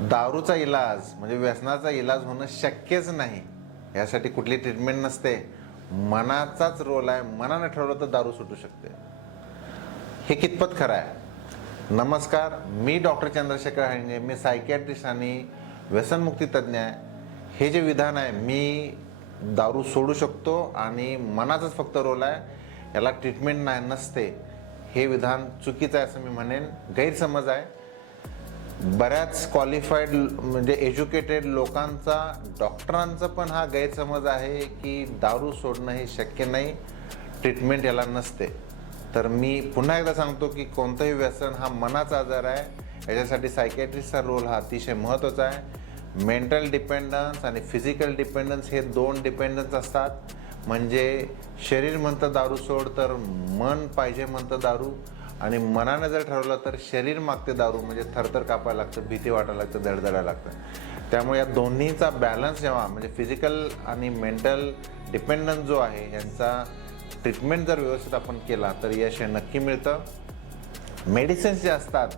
दारूचा इलाज म्हणजे व्यसनाचा इलाज होणं शक्यच नाही। यासाठी कुठली ट्रीटमेंट नसते, मनाचाच रोल आहे। मनाने ठरवलं तर दारू सुटू शकते। हे कितपत खरं आहे? नमस्कार, मी डॉक्टर चंद्रशेखर हळिंगे, मी सायकियाट्रिस्ट आणि व्यसनमुक्ती तज्ञ आहे। हे जे विधान आहे, मी दारू सोडू शकतो आणि मनाचाच फक्त रोल आहे, याला ट्रीटमेंट नाही नसते, हे विधान चुकीचं आहे असं मी म्हणेन। गैरसमज आहे। बऱ्याच क्वालिफाईड म्हणजे एज्युकेटेड लोकांचा, डॉक्टरांचा पण हा गैरसमज आहे की दारू सोडणं हे शक्य नाही, ट्रीटमेंट याला नसते। तर मी पुन्हा एकदा सांगतो की कोणतंही व्यसन हा मनाचा आजार आहे। याच्यासाठी सायकियाट्रिस्टचा रोल हा अतिशय महत्त्वाचा आहे। मेंटल डिपेंडन्स आणि फिजिकल डिपेंडन्स हे दोन डिपेंडन्स असतात। म्हणजे शरीर म्हणतं दारू सोड तर मन पाहिजे म्हणतं दारू, आणि मनाने जर ठरवलं तर शरीर मागते दारू। म्हणजे थरथर कापायला लागतं, भीती वाटायला लागतं, धडधडायला लागतं। त्यामुळे या दोन्हीचा बॅलन्स जेव्हा म्हणजे फिजिकल आणि मेंटल डिपेंडन्स जो आहे यांचा ट्रीटमेंट जर व्यवस्थित आपण केला तर यश हे नक्की मिळतं। मेडिसिन्स जे असतात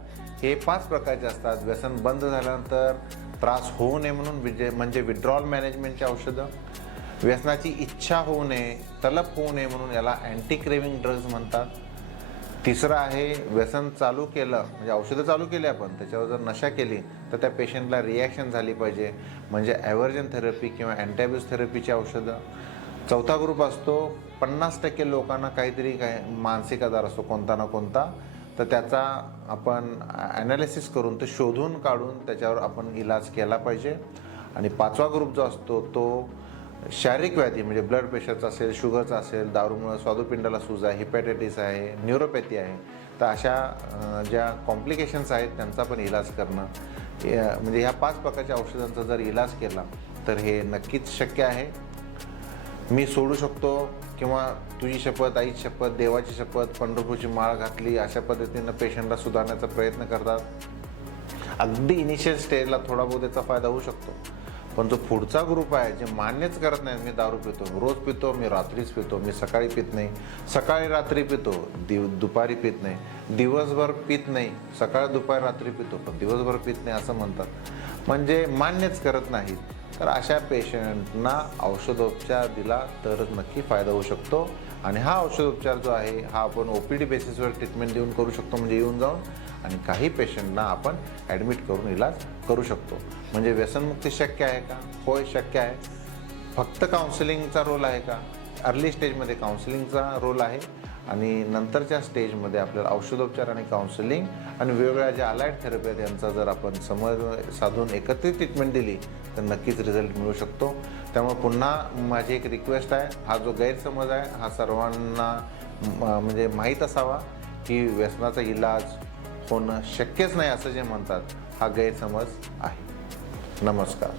हे 5 प्रकारचे असतात। व्यसन बंद झाल्यानंतर त्रास होऊ नये म्हणून म्हणजे विड्रॉल मॅनेजमेंटची औषधं, व्यसनाची इच्छा होऊ नये, तलप होऊ नये म्हणून याला अँटी क्रेविंग ड्रग्ज म्हणतात। तिसरं आहे, व्यसन चालू केलं म्हणजे औषधं चालू केली आपण, त्याच्यावर जर नशा केली तर त्या पेशंटला रिॲक्शन झाली पाहिजे, म्हणजे ॲव्हर्जन थेरपी किंवा अँटॅब्यूज थेरपीची औषधं। चौथा ग्रुप असतो, 50% लोकांना काहीतरी मानसिक आजार असतो कोणता ना कोणता, तर त्याचा आपण ॲनालिसिस करून ते शोधून काढून त्याच्यावर आपण इलाज केला पाहिजे। आणि 5वा ग्रुप जो असतो तो शारीरिक व्याधी म्हणजे ब्लड प्रेशरचा असेल, शुगरचा असेल, दारूमुळे स्वादुपिंडाला सूज आहे, हिपॅटायटिस आहे, न्यूरोपॅथी आहे, तर अशा ज्या कॉम्प्लिकेशन्स आहेत त्यांचा पण इलाज करणं म्हणजे ह्या 5 प्रकारच्या औषधांचा जर इलाज केला तर हे नक्कीच शक्य आहे। मी सोडू शकतो किंवा तुझी शपथ, आईची शपथ, देवाची शपथ, पंढरपूरची माळ घातली, अशा पद्धतीनं पेशंटला सुधारण्याचा प्रयत्न करतात। अगदी इनिशियल स्टेजला थोडा बहुत याचा फायदा होऊ शकतो, पण जो पुढचा ग्रुप आहे जे मान्यच करत नाही, मी दारू पितो, रोज पितो, मी रात्रीच पितो, मी सकाळी पित नाही, सकाळी रात्री पितो, दुपारी पित नाही, दिवसभर पित नाही, सकाळ दुपारी रात्री पितो पण दिवसभर पित नाही असं म्हणतात, म्हणजे मान्यच करत नाहीत। तर अशा पेशंटना औषधोपचार दिला तरच नक्की फायदा होऊ शकतो। आणि हा औषधोपचार जो आहे हा आपण OPD बेसिसवर ट्रीटमेंट देऊन करू शकतो, म्हणजे येऊन जाऊन, आणि काही पेशंटना आपण ॲडमिट करून इलाज करू शकतो। म्हणजे व्यसनमुक्ती शक्य आहे का? होय, शक्य आहे। फक्त काउन्सिलिंगचा रोल आहे का? अर्ली स्टेजमध्ये काउन्सिलिंगचा रोल आहे, आणि नंतरच्या स्टेजमध्ये आपल्याला औषधोपचार आणि काउन्सिलिंग आणि वेगवेगळ्या ज्या अलाइड थेरपी आहेत यांचा जर आपण समन्वय साधून एकत्रित ट्रीटमेंट दिली तर नक्कीच रिझल्ट मिळू शकतो। त्यामुळे पुन्हा माझी एक रिक्वेस्ट आहे, हा जो गैरसमज आहे हा सर्वांना म्हणजे माहीत असावा की व्यसनाचा इलाज होणं शक्यच नाही असं जे म्हणतात हा गैरसमज आहे। नमस्कार।